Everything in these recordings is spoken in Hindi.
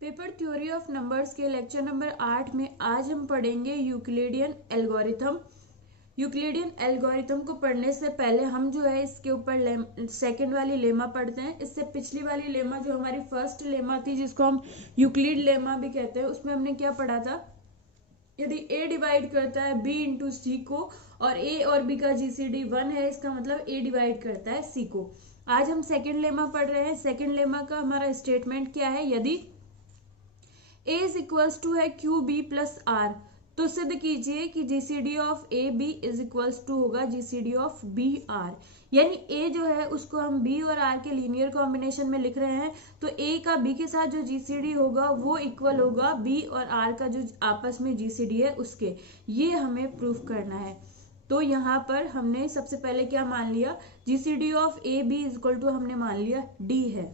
पेपर थ्योरी ऑफ नंबर्स के लेक्चर नंबर 8 में आज हम पढ़ेंगे यूक्लिडियन एल्गोरिथम। यूक्लिडियन एल्गोरिथम को पढ़ने से पहले हम जो है इसके ऊपर सेकंड वाली लेमा पढ़ते हैं। इससे पिछली वाली लेमा जो हमारी फर्स्ट लेमा थी, जिसको हम यूक्लिड लेमा भी कहते हैं, उसमें हमने क्या पढ़ा था, यदि a डिवाइड करता है b इंटू सी को और a और b का जीसीडी 1 है, इसका मतलब a डिवाइड करता है c को। आज हम सेकंड लेमा पढ़ रहे हैं। सेकंड लेमा का हमारा स्टेटमेंट क्या है, यदि a इज इक्वल्स टू है क्यू बी प्लस आर, तो सिद्ध कीजिए कि GCD of a b is equals to होगा जीसीडी ऑफ बी आर। यानी a जो है उसको हम b और r के लीनियर कॉम्बिनेशन में लिख रहे हैं, तो a का b के साथ जो जीसीडी होगा वो इक्वल होगा b और r का जो आपस में जीसीडी है उसके। ये हमें प्रूफ करना है। तो यहाँ पर हमने सबसे पहले क्या मान लिया, GCD of a b is equal to हमने मान लिया d है।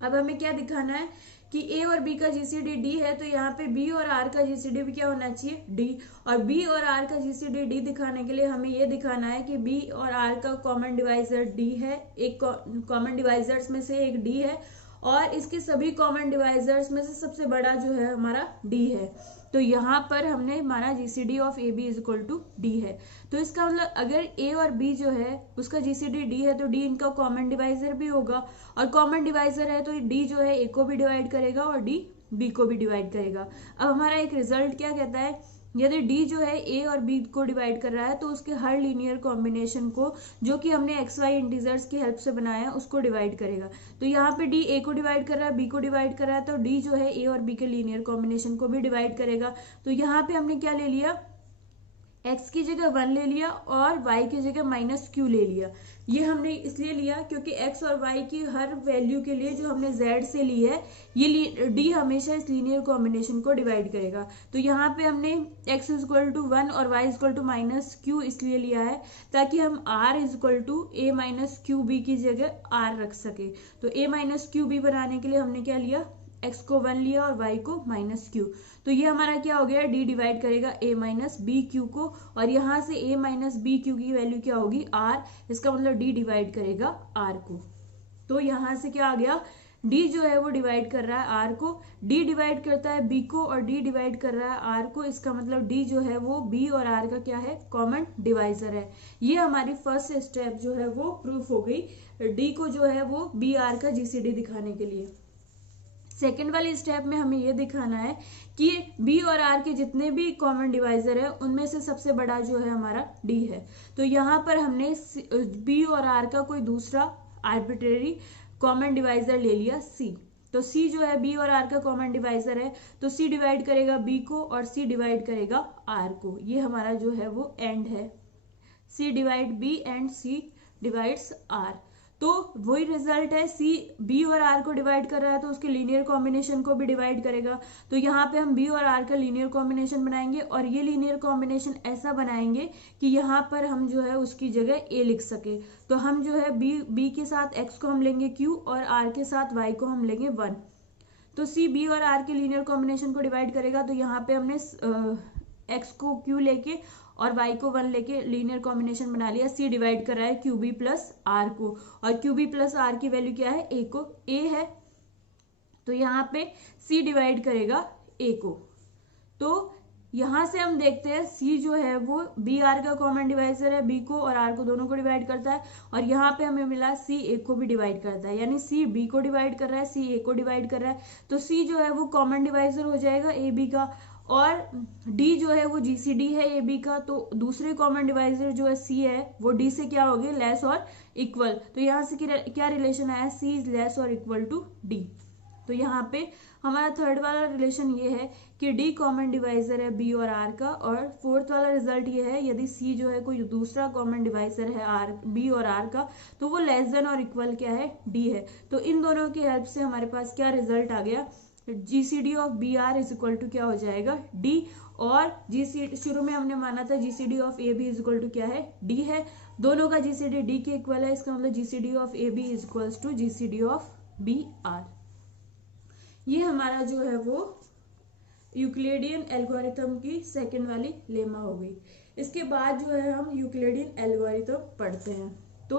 अब हमें क्या दिखाना है कि a और b का जीसीडी d है, तो यहाँ पे b और r का जीसीडी भी क्या होना चाहिए, d। और b और r का जीसीडी d दिखाने के लिए हमें ये दिखाना है कि b और r का कॉमन डिवाइजर d है, एक कॉमन डिवाइजर्स में से एक d है और इसके सभी कॉमन डिवाइजर्स में से सबसे बड़ा जो है हमारा d है। तो यहाँ पर हमने माना GCD of a b is equal to d है। तो इसका मतलब अगर a और b जो है उसका जीसीडी d है, तो d इनका कॉमन डिवाइजर भी होगा, और कॉमन डिवाइजर है तो d जो है a को भी डिवाइड करेगा और d b को भी डिवाइड करेगा। अब हमारा एक रिजल्ट क्या कहता है, यदि d जो है a और b को डिवाइड कर रहा है तो उसके हर लीनियर कॉम्बिनेशन को, जो कि हमने एक्स वाई इंटीजर्स की हेल्प से बनाया है, उसको डिवाइड करेगा। तो यहाँ पे d a को डिवाइड कर रहा है, b को डिवाइड कर रहा है, तो d जो है a और b के लीनियर कॉम्बिनेशन को भी डिवाइड करेगा। तो यहाँ पे हमने क्या ले लिया, x की जगह 1 ले लिया और y की जगह माइनस q ले लिया। ये हमने इसलिए लिया क्योंकि x और y की हर वैल्यू के लिए जो हमने z से ली है, ये d हमेशा इस लीनियर कॉम्बिनेशन को डिवाइड करेगा। तो यहाँ पे हमने x इज इक्वल टू 1 और y is equal to minus q इसलिए लिया है ताकि हम r is equal to a minus q b की जगह r रख सके। तो a माइनस क्यू बी बनाने के लिए हमने क्या लिया, x को 1 लिया और y को माइनस q। तो ये हमारा क्या हो गया, d डिवाइड करेगा a माइनस बी क्यू को, और यहाँ से a माइनस बी क्यू की वैल्यू क्या होगी, r। इसका मतलब d डिवाइड करेगा r को। तो यहाँ से क्या आ गया, d जो है वो डिवाइड कर रहा है r को, d डिवाइड करता है b को और d डिवाइड कर रहा है r को। इसका मतलब d जो है वो b और r का क्या है, कॉमन डिवाइजर है। ये हमारी फर्स्ट स्टेप जो है वो प्रूफ हो गई, d को जो है वो b r का जीसीडी दिखाने के लिए। सेकेंड वाली स्टेप में हमें यह दिखाना है कि b और r के जितने भी कॉमन डिवाइजर है उनमें से सबसे बड़ा जो है हमारा d है। तो यहाँ पर हमने b और r का कोई दूसरा आर्बिट्रेरी कॉमन डिवाइजर ले लिया c। तो c जो है b और r का कॉमन डिवाइजर है, तो c डिवाइड करेगा b को और c डिवाइड करेगा r को। ये हमारा जो है वो एंड है, c divide b and c divides r। तो वही रिजल्ट है, c b और r को डिवाइड कर रहा है तो उसके लीनियर कॉम्बिनेशन को भी डिवाइड करेगा। तो यहाँ पे हम b और r का लीनियर कॉम्बिनेशन बनाएंगे और ये लीनियर कॉम्बिनेशन ऐसा बनाएंगे कि यहाँ पर हम जो है उसकी जगह a लिख सके। तो हम जो है b के साथ x को हम लेंगे q और r के साथ y को हम लेंगे 1। तो c b और r के लीनियर कॉम्बिनेशन को डिवाइड करेगा, तो यहाँ पे हमने x को q लेके और y को 1 लेके लीनियर कॉम्बिनेशन बना लिया। c डिवाइड कर रहा है क्यू बी प्लस आर को, और क्यू बी प्लस आर की वैल्यू क्या है, a को, a है। तो यहाँ पे c डिवाइड करेगा a को। तो यहाँ से हम देखते हैं c जो है वो b r का कॉमन डिवाइजर है, b को और r को दोनों को डिवाइड करता है, और यहाँ पे हमें मिला c a को भी डिवाइड करता है। यानी c b को डिवाइड कर रहा है, c a को डिवाइड कर रहा है। तो c जो है वो कॉमन डिवाइजर हो जाएगा a b का, और d जो है वो जीसीडी है ए बी का। तो दूसरे कॉमन डिवाइजर जो है c है वो d से क्या हो गए, लेस और इक्वल। तो यहाँ से क्या रिलेशन आया, c इज लेस और इक्वल टू d। तो यहाँ पे हमारा थर्ड वाला रिलेशन ये है कि d कॉमन डिवाइजर है b और r का, और फोर्थ वाला रिजल्ट ये है यदि c जो है कोई दूसरा कॉमन डिवाइजर है b और r का, तो वो लेस देन और इक्वल क्या है, d है। तो इन दोनों की हेल्प से हमारे पास क्या रिजल्ट आ गया, GCD of b r is equal to क्या हो जाएगा, डी। और जीसीडी शुरू में हमने माना था GCD of a b is equal to क्या है, डी है। दोनों का जीसीडी डी के इक्वल है, इसका मतलब GCD of a b is equal to GCD of b r. ये हमारा जो है वो यूक्लिडियन एल्गोरिथम की सेकेंड वाली लेमा हो गई। इसके बाद जो है हम यूक्लिडियन एल्गोरिथम पढ़ते हैं। तो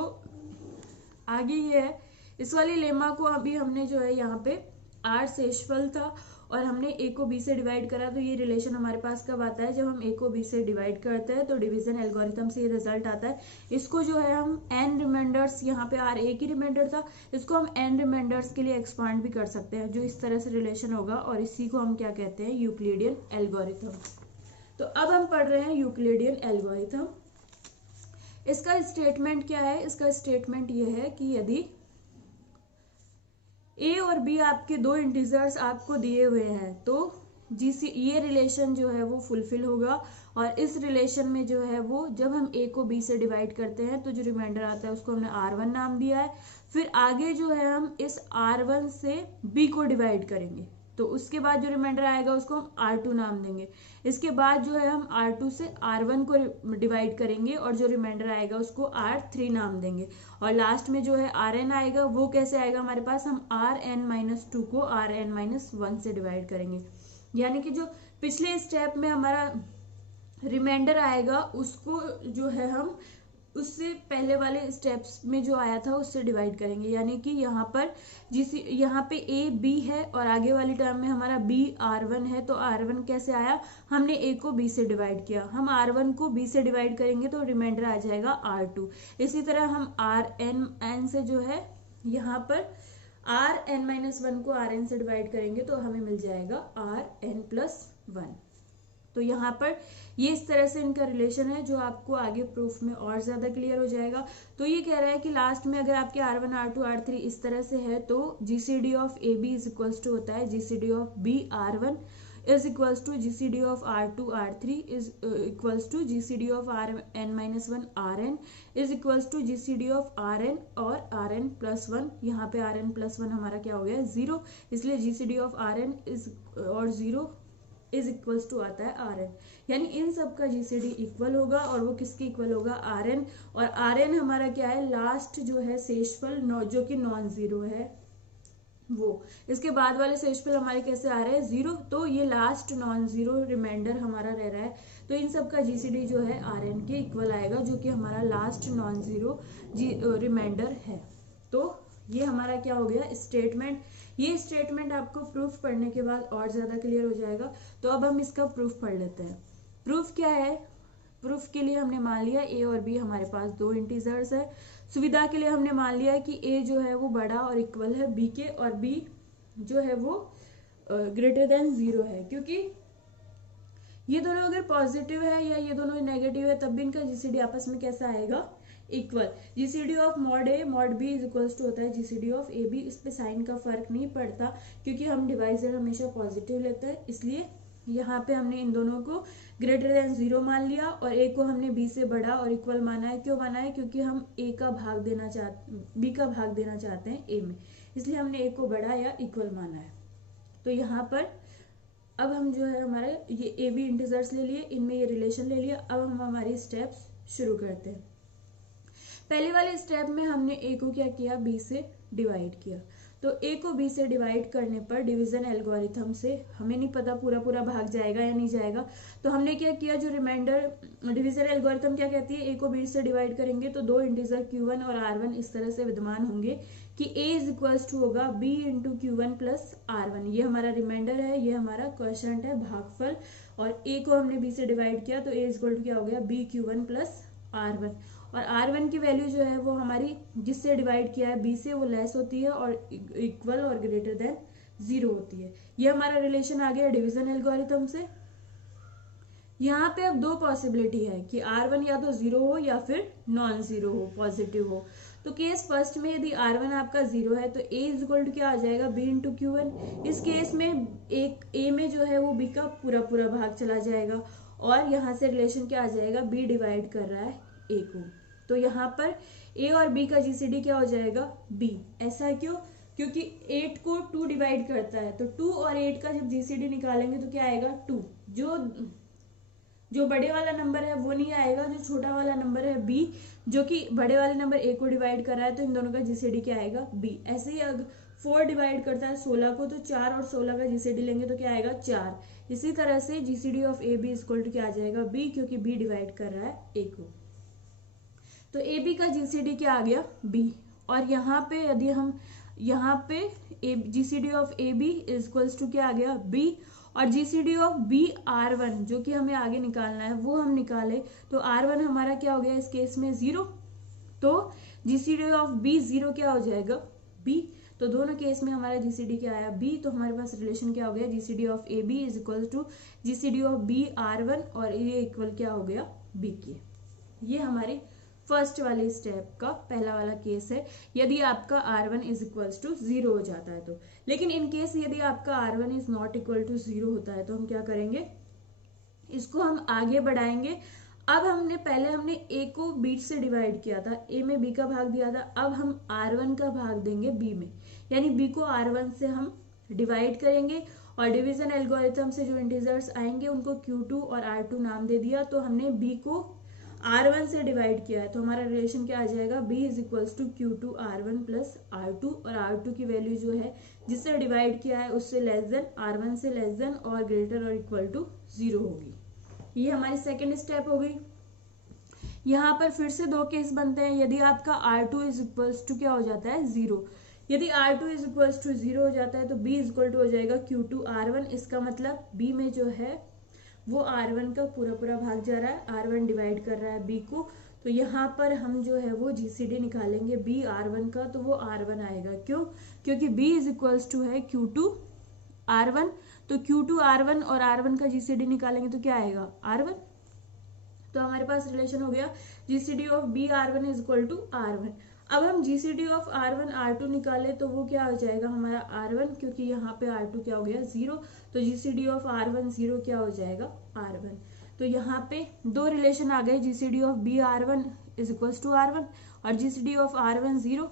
आगे ये है, इस वाली लेमा को अभी हमने जो है यहाँ पे आर शेषफल था और हमने ए को बी से डिवाइड करा, तो ये रिलेशन हमारे पास कब आता है, जब हम ए को बी से डिवाइड करते हैं, तो डिवीजन एल्गोरिथम से ये रिजल्ट आता है। इसको जो है हम एन रिमाइंडर्स, यहाँ पे आर ए की रिमाइंडर था, इसको हम एन रिमाइंडर्स के लिए एक्सपांड भी कर सकते हैं, जो इस तरह से रिलेशन होगा, और इसी को हम क्या कहते हैं, यूक्लिडियन एल्गोरिथम। तो अब हम पढ़ रहे हैं यूक्लिडियन एल्गोरिथम। इसका स्टेटमेंट क्या है, इसका स्टेटमेंट ये है कि यदि ए और बी आपके दो इंटीजर्स आपको दिए हुए हैं, तो ये रिलेशन जो है वो फुलफिल होगा, और इस रिलेशन में जो है वो जब हम ए को बी से डिवाइड करते हैं तो जो रिमाइंडर आता है उसको हमने R1 नाम दिया है। फिर आगे जो है हम इस R1 से बी को डिवाइड करेंगे, तो उसके बाद जो रिमाइंडर आएगा उसको हम R2 नाम देंगे। इसके बाद जो है हम R2 से R1 को डिवाइड करेंगे और जो रिमाइंडर आएगा उसको R3 नाम देंगे, और लास्ट में जो है Rn आएगा, वो कैसे आएगा हमारे पास, हम Rn-2 को Rn-1 से डिवाइड करेंगे। यानी कि जो पिछले स्टेप में हमारा रिमाइंडर आएगा उसको जो है हम उससे पहले वाले स्टेप्स में जो आया था उससे डिवाइड करेंगे। यानी कि यहाँ पर यहाँ पे ए बी है और आगे वाली टर्म में हमारा बी R1 है, तो R1 कैसे आया, हमने ए को बी से डिवाइड किया, हम R1 को बी से डिवाइड करेंगे तो रिमाइंडर आ जाएगा R2। इसी तरह हम Rn से जो है यहाँ पर Rn-1 को Rn से डिवाइड करेंगे तो हमें मिल जाएगा Rn+1। तो यहाँ पर ये इस तरह से इनका रिलेशन है, जो आपको आगे प्रूफ में और ज्यादा क्लियर हो जाएगा। तो ये कह रहा है कि लास्ट में अगर आपके R1 R2 R3 इस तरह से है, तो GCD of AB is equals to होता है GCD of B R1 is equals to GCD of R2 R3 is equals to GCD of Rn-1 Rn is equals to GCD of Rn और Rn+1। यहाँ पे Rn+1 हमारा क्या हो गया, 0, इसलिए GCD ऑफ Rn इज और 0 इज इक्वल्स टू आता है Rn। यानी इन सब का GCD इक्वल होगा, और वो किसके इक्वल होगा, Rn, और Rn हमारा क्या है, लास्ट जो है शेषफल जो कि नॉन जीरो है वो। इसके बाद वाले शेषफल हमारे कैसे आ रहे हैं, 0, तो ये लास्ट नॉन जीरो रिमाइंडर हमारा रह रहा है, तो इन सब का GCD जो है Rn के इक्वल आएगा, जो कि हमारा लास्ट नॉन जीरो रिमाइंडर है। तो ये हमारा क्या हो गया स्टेटमेंट। ये स्टेटमेंट आपको प्रूफ पढ़ने के बाद और ज्यादा क्लियर हो जाएगा। तो अब हम इसका प्रूफ पढ़ लेते हैं। प्रूफ क्या है, प्रूफ के लिए हमने मान लिया ए और बी हमारे पास दो इंटीजर्स है। सुविधा के लिए हमने मान लिया कि ए जो है वो बड़ा और इक्वल है बी के, और बी जो है वो ग्रेटर देन 0 है, क्योंकि ये दोनों अगर पॉजिटिव है या ये दोनों नेगेटिव है तब भी इनका GCD आपस में कैसा आएगा, equal. GCD of mod a mod b is equals to होता है GCD ऑफ ए बी। इस पे साइन का फर्क नहीं पड़ता, क्योंकि हम डिवाइजर हमेशा पॉजिटिव लेते हैं, इसलिए यहाँ पे हमने इन दोनों को ग्रेटर देन 0 मान लिया, और ए को हमने बी से बड़ा और इक्वल माना है। क्यों माना है, क्योंकि हम बी का भाग देना चाहते हैं ए में, इसलिए हमने ए को बड़ा या इक्वल माना है। तो यहाँ पर अब हम जो है हमारे ये ए बी इंटीजर्स ले लिए, इनमें ये रिलेशन ले लिया। अब हम हमारी स्टेप्स शुरू करते हैं। पहले वाले स्टेप में हमने ए को क्या किया, बी से डिवाइड किया। तो ए को बी से डिवाइड करने पर डिवीजन एल्गोरिथम से हमें नहीं पता पूरा भाग जाएगा या नहीं जाएगा, तो हमने क्या किया, जो रिमाइंडर डिवीजन एल्गोरिथम क्या कहती है, ए को बी से डिवाइड करेंगे तो दो इंटीजर Q1 और R1 इस तरह से विद्यमान होंगे कि A इज इक्वल्स टू होगा B into Q1 plus R1। ये हमारा रिमाइंडर है, ये हमारा क्वोशिएंट है, भागफल, और A को हमने B से डिवाइड किया तो A इज इक्वल टू क्या हो गया, B Q1 प्लस R1। और R1 की वैल्यू जो है वो हमारी जिससे डिवाइड किया है B से वो लेस होती है और इक्वल और ग्रेटर देन 0 होती है। ये हमारा रिलेशन आ गया डिवीजन एल्गोरिथम से। यहाँ पे अब दो पॉसिबिलिटी है कि R1 या तो 0 हो या फिर नॉन जीरो हो, पॉजिटिव हो। तो केस फर्स्ट में यदि R1 आपका 0 है तो A इज इक्वल टू क्या आ जाएगा, B इंटू Q1। इस केस में एक A में जो है वो B का पूरा भाग चला जाएगा, और यहाँ से रिलेशन क्या आ जाएगा, B डिवाइड कर रहा है A को। तो यहाँ पर A और B का GCD क्या हो जाएगा, B। ऐसा क्यों, क्योंकि 8 को 2 डिवाइड करता है, तो 2 और 8 का जब GCD निकालेंगे तो क्या आएगा, 2। जो बड़े वाला नंबर है वो नहीं आएगा, जो छोटा वाला नंबर है B, जो कि बड़े वाले नंबर A को डिवाइड कर रहा है, तो इन दोनों का GCD क्या आएगा, B। ऐसे ही अगर 4 डिवाइड करता है 16 को, तो 4 और 16 का GCD लेंगे तो क्या आएगा, 4। इसी तरह से GCD of AB is equal to क्या आ जाएगा, B, क्योंकि B डिवाइड कर रहा है A को। तो AB का GCD क्या आ गया, B। और यहाँ पे यदि हम यहाँ पे GCD of AB is equals to क्या आ गया B, और GCD ऑफ BR1 जो कि हमें आगे निकालना है वो हम निकाले, तो R1 हमारा क्या हो गया इस केस में 0, तो GCD ऑफ B 0 क्या हो जाएगा B, तो दोनों केस में हमारा GCD क्या आया B, तो हमारे पास रिलेशन क्या हो गया GCD of AB is equal to GCD of BR1, और ये इक्वल क्या हो गया B के। ये हमारी फर्स्ट वाले स्टेप का पहला वाला केस है, यदि आपका R1 इज इक्वल्स टू 0 हो जाता है तो। लेकिन इन केस यदि आपका R1 is not equal to 0 होता है तो हम क्या करेंगे, इसको हम आगे बढ़ाएंगे। अब हमने A को B से डिवाइड किया था, A में B का भाग दिया था, अब हम R1 का भाग देंगे B में, यानी B को R1 से हम डिवाइड करेंगे, और डिवीजन एल्गोरिथम से जो इंटीजर्स आएंगे उनको Q2 और R2 नाम दे दिया, तो हमने B को R1 से डिवाइड किया है, तो हमारा रिलेशन क्या आ जाएगा B is equals to Q2 R1 plus R2, और R2 की वैल्यू जो है जिससे डिवाइड किया है उससे लेस देन, R1 से लेस देन और ग्रेटर और इक्वल टू 0 होगी। ये हमारी सेकेंड स्टेप हो गई। यहाँ पर फिर से दो केस बनते हैं, यदि आपका R2 इज इक्वल्स टू क्या हो जाता है 0, यदि R2 इज इक्वल्स टू 0 हो जाता है तो B इज इक्वल टू हो जाएगा Q2 R1, इसका मतलब B में जो है वो R1 का पूरा भाग जा रहा है, R1 डिवाइड कर रहा है B को, तो यहाँ पर हम जो है वो GCD निकालेंगे B R1 का, तो वो R1 आएगा, क्यों, क्योंकि B इज इक्वल्स टू है Q2 R1, तो Q2 R1 और R1 का GCD निकालेंगे तो क्या आएगा R1, तो हमारे पास रिलेशन हो गया GCD of B R1 is equal to R1। अब हम GCD ऑफ R1 R2 निकाले तो वो क्या हो जाएगा हमारा R1, क्योंकि यहाँ पे R2 क्या हो गया 0, तो GCD ऑफ R1 0 क्या हो जाएगा R1। तो यहाँ पे दो रिलेशन आ गए, GCD of B R1 is equals to R1 और GCD of R1 0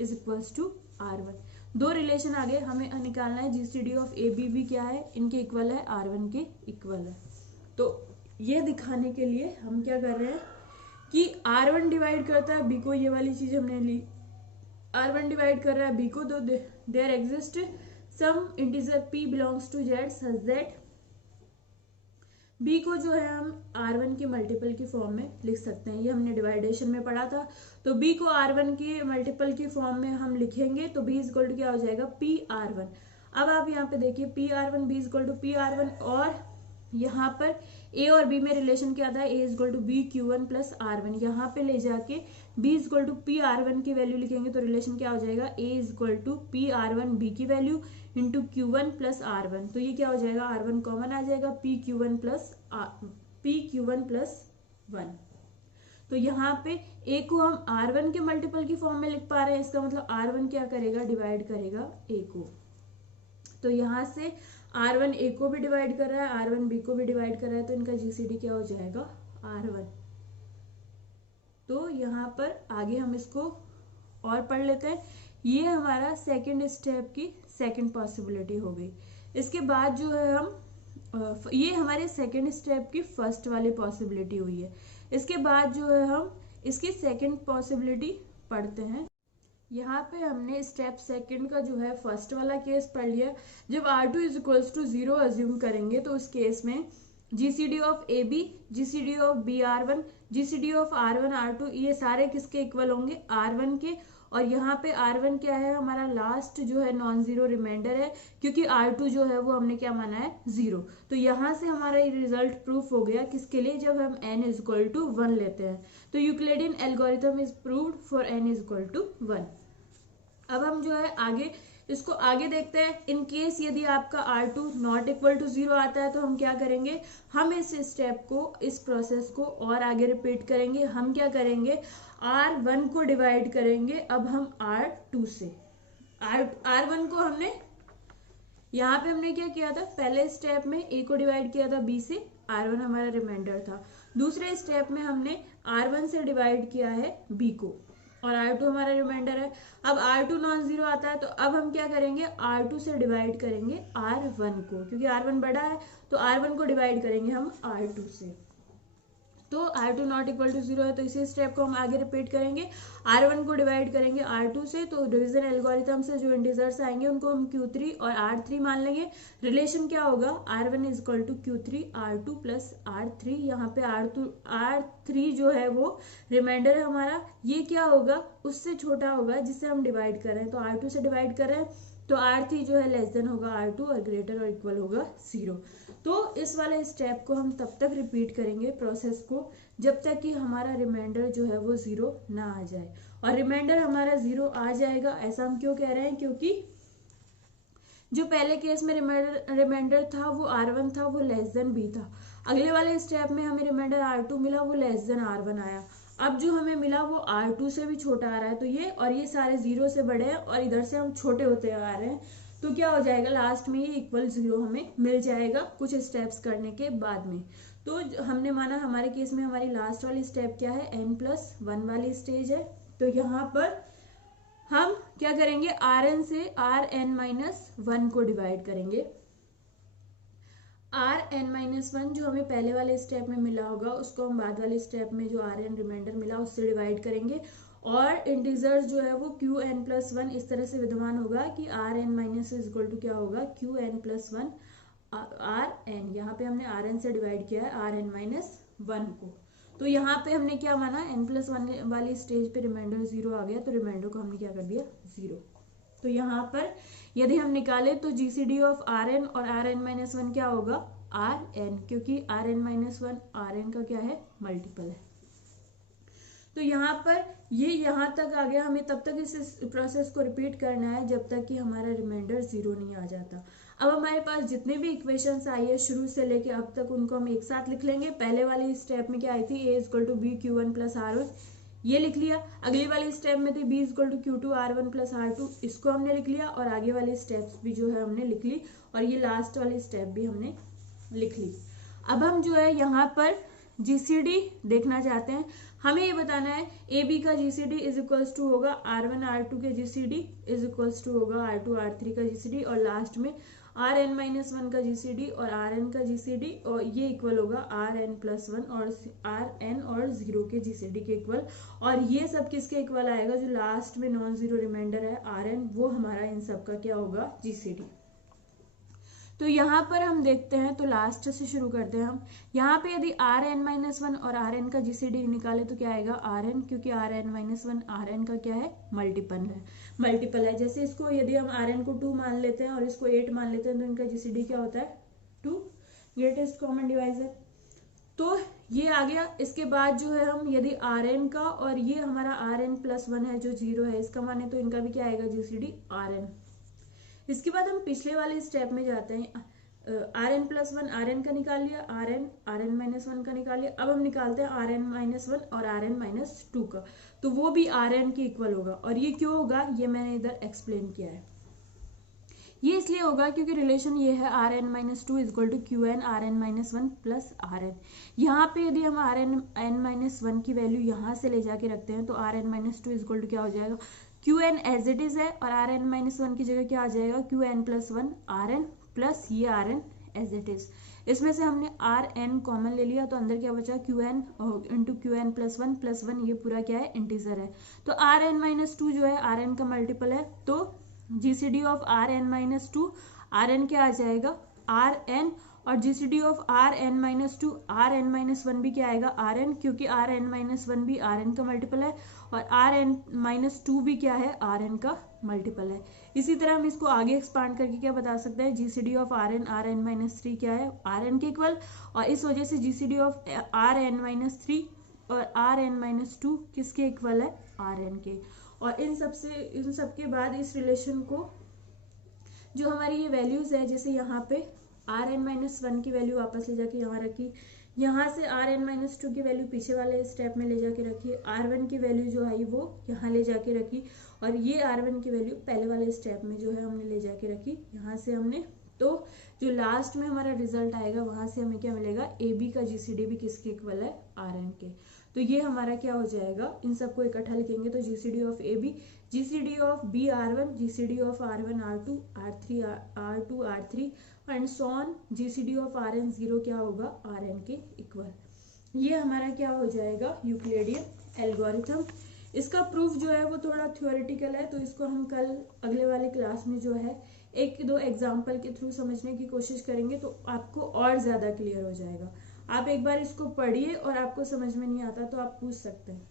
is equals to R1, दो रिलेशन आ गए। हमें निकालना है GCD ऑफ AB भी क्या है, इनके इक्वल है, R1 के इक्वल है। तो ये दिखाने के लिए हम क्या कर रहे हैं कि R1 डिवाइड करता है B को, ये वाली चीज हमने ली, R1 डिवाइड कर रहा है B को, तो there exist some integer P belongs to Z such that B को जो है हम R1 के मल्टीपल की फॉर्म में लिख सकते हैं, ये हमने डिवाइडेशन में पढ़ा था। तो B को R1 के मल्टीपल की फॉर्म में हम लिखेंगे तो B इज इक्वल टू क्या हो जाएगा PR1। अब आप यहाँ पे देखिए PR1 B is equal to PR1, और यहाँ पर A और B में रिलेशन क्या था, A is equal to B Q1 plus R1, यहाँ पे ले जाके B is equal to P R1 की वैल्यू लिखेंगे तो रिलेशन क्या हो जाएगा, A is equal to P R1 B की value into Q1 plus R1, तो ये क्या हो जाएगा R1 कॉमन आ जाएगा, P Q1 प्लस 1। तो यहाँ पे A को हम R1 के मल्टीपल की फॉर्म में लिख पा रहे हैं, इसका मतलब R1 क्या करेगा, डिवाइड करेगा A को, तो यहाँ से R1 A को भी डिवाइड कर रहा है, R1 B को भी डिवाइड कर रहा है, तो इनका GCD क्या हो जाएगा R1। तो यहाँ पर आगे हम इसको और पढ़ लेते हैं। ये हमारा सेकंड स्टेप की सेकंड पॉसिबिलिटी हो गई। इसके बाद जो है हम ये हमारे सेकंड स्टेप की फर्स्ट वाली पॉसिबिलिटी हुई है। इसके बाद जो है हम इसकी सेकंड पॉसिबिलिटी पढ़ते हैं। यहाँ पे हमने स्टेप सेकंड का जो है फर्स्ट वाला केस पढ़ लिया। जब R2 is equals to 0 assume करेंगे तो उस केस में GCD of AB, GCD of BR1, GCD of R1 R2 ये सारे किसके इक्वल होंगे, R1 के, और यहाँ पे R1 क्या है हमारा लास्ट जो है नॉन जीरो रिमाइंडर है, क्योंकि R2 जो है वो हमने क्या माना है 0। तो यहाँ से हमारा ये रिजल्ट प्रूफ हो गया किसके लिए, जब हम n इज इक्वल टू 1 लेते हैं। तो Euclidean algorithm is proved for n is equal to 1। अब हम जो है आगे इसको आगे देखते हैं। इन केस यदि आपका R2 नॉट इक्वल टू 0 आता है तो हम क्या करेंगे, हम इस स्टेप को, इस प्रोसेस को और आगे रिपीट करेंगे। हम क्या करेंगे, R1 को डिवाइड करेंगे अब हम R2 से। R1 को हमने यहाँ पे हमने क्या किया था, पहले स्टेप में A को डिवाइड किया था B से, R1 हमारा रिमाइंडर था। दूसरे स्टेप में हमने R1 से डिवाइड किया है B को और R2 हमारा रिमाइंडर है। अब R2 नॉन जीरो आता है तो अब हम क्या करेंगे, R2 से डिवाइड करेंगे R1 को, क्योंकि R1 बड़ा है तो R1 को डिवाइड करेंगे हम R2 से। तो R2 नॉट इक्वल टू 0 है, तो इसी स्टेप को हम आगे रिपीट करेंगे। R1 को डिवाइड करेंगे R2 से, तो डिवीजन एल्गोरिथम से जो इंटीजर्स आएंगे उनको हम Q3 और R3 मान लेंगे। रिलेशन क्या होगा, R1 is equal to Q3 R2 plus R3। यहाँ पे R3 जो है वो रिमाइंडर है हमारा, ये क्या होगा, उससे छोटा होगा जिससे हम डिवाइड कर रहे हैं। तो R2 से डिवाइड कर रहे हैं तो R3 जो है लेस देन होगा R2 और ग्रेटर और इक्वल होगा 0। तो इस वाले स्टेप को हम तब तक रिपीट करेंगे प्रोसेस को जब तक कि हमारा रिमाइंडर जो है वो 0 ना आ जाए। और रिमाइंडर हमारा 0 आ जाएगा, ऐसा हम क्यों कह रहे हैं, क्योंकि जो पहले केस में रिमाइंडर था वो R1 था, वो लेस देन B था। अगले वाले स्टेप में हमें रिमाइंडर R2 मिला, वो लेस देन R1 आया। अब जो हमें मिला वो R2 से भी छोटा आ रहा है, तो ये और ये सारे 0 से बड़े हैं और इधर से हम छोटे होते आ रहे हैं, तो क्या हो जाएगा, लास्ट में ये इक्वल 0 हमें मिल जाएगा कुछ स्टेप्स करने के बाद में। तो हमने माना हमारे केस में हमारी लास्ट वाली स्टेप क्या है, n+1 वाली स्टेज है। तो यहाँ पर हम क्या करेंगे, Rn से Rn-1 को डिवाइड करेंगे। Rn-1 जो हमें पहले वाले स्टेप में मिला होगा उसको हम बाद वाले स्टेप में जो Rn रिमाइंडर मिला उससे डिवाइड करेंगे। और इंटीजर्स जो है वो Qn+1 इस तरह से विद्यमान होगा कि Rn- इज इक्वल टू क्या होगा, Qn+1 Rn। यहाँ पे हमने Rn से डिवाइड किया है Rn-1 को। तो यहाँ पे हमने क्या माना, n+1 वाली स्टेज पे रिमाइंडर 0 आ गया, तो रिमाइंडर को हमने क्या कर दिया, 0। तो यहाँ पर यदि हम निकाले तो GCD ऑफ Rn और Rn-1 क्या होगा, Rn, क्योंकि Rn-1 Rn का क्या है, मल्टीपल है। तो यहाँ पर ये यहाँ तक आ गया, हमें तब तक इस प्रोसेस को रिपीट करना है जब तक कि हमारा रिमाइंडर 0 नहीं आ जाता। अब हमारे पास जितने भी इक्वेशंस आई है शुरू से लेके अब तक उनको हम एक साथ लिख लेंगे। पहले वाली स्टेप में क्या आई थी, A equal to B Q1 plus R1, ये लिख लिया। अगली वाली स्टेप में थी B equal to Q2 R1 plus R2, इसको हमने लिख लिया। और आगे वाली स्टेप्स भी जो है हमने लिख ली, और ये लास्ट वाली स्टेप भी हमने लिख ली। अब हम जो है यहाँ पर GCD देखना चाहते हैं। हमें ये बताना है AB का GCD इज इक्वल्स टू होगा R1 R2 के GCD इज इक्वल्स टू होगा R2 R3 का GCD, और लास्ट में Rn-1 का GCD और Rn का GCD, और ये इक्वल होगा Rn+1 और Rn और 0 के GCD के इक्वल। और ये सब किसके इक्वल आएगा, जो लास्ट में नॉन जीरो रिमाइंडर है Rn, वो हमारा इन सब का क्या होगा, GCD। तो यहाँ पर हम देखते हैं, तो लास्ट से शुरू करते हैं हम। यहाँ पे यदि Rn-1 और Rn का GCD निकाले तो क्या आएगा, Rn, क्योंकि Rn-1 Rn का क्या है, मल्टीपल है। जैसे इसको यदि हम Rn को 2 मान लेते हैं और इसको 8 मान लेते हैं तो इनका GCD क्या होता है, 2, ग्रेटेस्ट कॉमन डिवाइजर। तो ये आ गया। इसके बाद जो है हम यदि Rn का और ये हमारा Rn+1 है जो 0 है, इसका माने तो इनका भी क्या आएगा, GCD Rn। इसके बाद हम पिछले वाले स्टेप में जाते हैं। Rn+1 Rn का निकाल लिया, Rn-1 का निकाल लिया। अब हम निकालते हैं Rn-1 और Rn-2 का, तो वो भी Rn के इक्वल होगा। और ये क्यों होगा, ये मैंने इधर एक्सप्लेन किया है। ये इसलिए होगा क्योंकि रिलेशन ये है Rn-2 equal to Qn Rn-1 plus Rn। यहाँ पे यदि हम Rn-1 की वैल्यू यहाँ से ले जाके रखते हैं तो Rn-2 इक्वल टू क्या हो जाएगा, Qn एज इट इज है, और Rn-1 की जगह क्या आ जाएगा, Qn+1 Rn प्लस ये Rn एज इट इज। इसमें से हमने Rn कॉमन ले लिया तो अंदर क्या बचा, Qn इंटू Qn+1 प्लस 1, ये पूरा क्या है, इंटीजर है। तो Rn-2 जो है Rn का मल्टीपल है, तो GCD ऑफ Rn-2 Rn क्या आ जाएगा, Rn, और GCD ऑफ Rn-2 Rn-1 भी क्या आएगा, Rn, क्योंकि Rn-1 भी Rn का मल्टीपल है, और Rn-2 भी क्या है, Rn का मल्टीपल है। इसी तरह हम इसको आगे एक्सपांड करके क्या बता सकते हैं, GCD ऑफ Rn Rn-3 क्या है, Rn के इक्वल, और इस वजह से GCD ऑफ Rn-3 और Rn-2 किसके इक्वल है, Rn के। और इन सब के बाद इस रिलेशन को जो हमारी ये वैल्यूज है, जैसे यहाँ पे Rn-1 की वैल्यू वापस ले जाके यहाँ रखी, यहाँ से Rn-2 की वैल्यू पीछे वाले स्टेप में ले जाके रखी, R1 की वैल्यू जो आई वो यहाँ ले जाके रखी, और ये R1 की वैल्यू पहले वाले स्टेप में जो है हमने ले जाके रखी यहाँ से हमने। तो जो लास्ट में हमारा रिजल्ट आएगा वहां से हमें क्या मिलेगा, AB का GCD भी किसके इक्वल है, Rn के। तो ये हमारा क्या हो जाएगा, इन सबको इकट्ठा लिखेंगे तो GCD of AB, GCD of B R1, GCD of R1 R2 R3 R2 R3 and so on, GCD of Rn 0 क्या होगा, Rn के इक्वल। ये हमारा क्या हो जाएगा, यूक्लिडियन एल्गोरिथम। इसका प्रूफ जो है वो थोड़ा थ्योरेटिकल है, तो इसको हम कल अगले वाले क्लास में जो है एक दो एग्जाम्पल के थ्रू समझने की कोशिश करेंगे, तो आपको और ज़्यादा क्लियर हो जाएगा। आप एक बार इसको पढ़िए और आपको समझ में नहीं आता तो आप पूछ सकते हैं।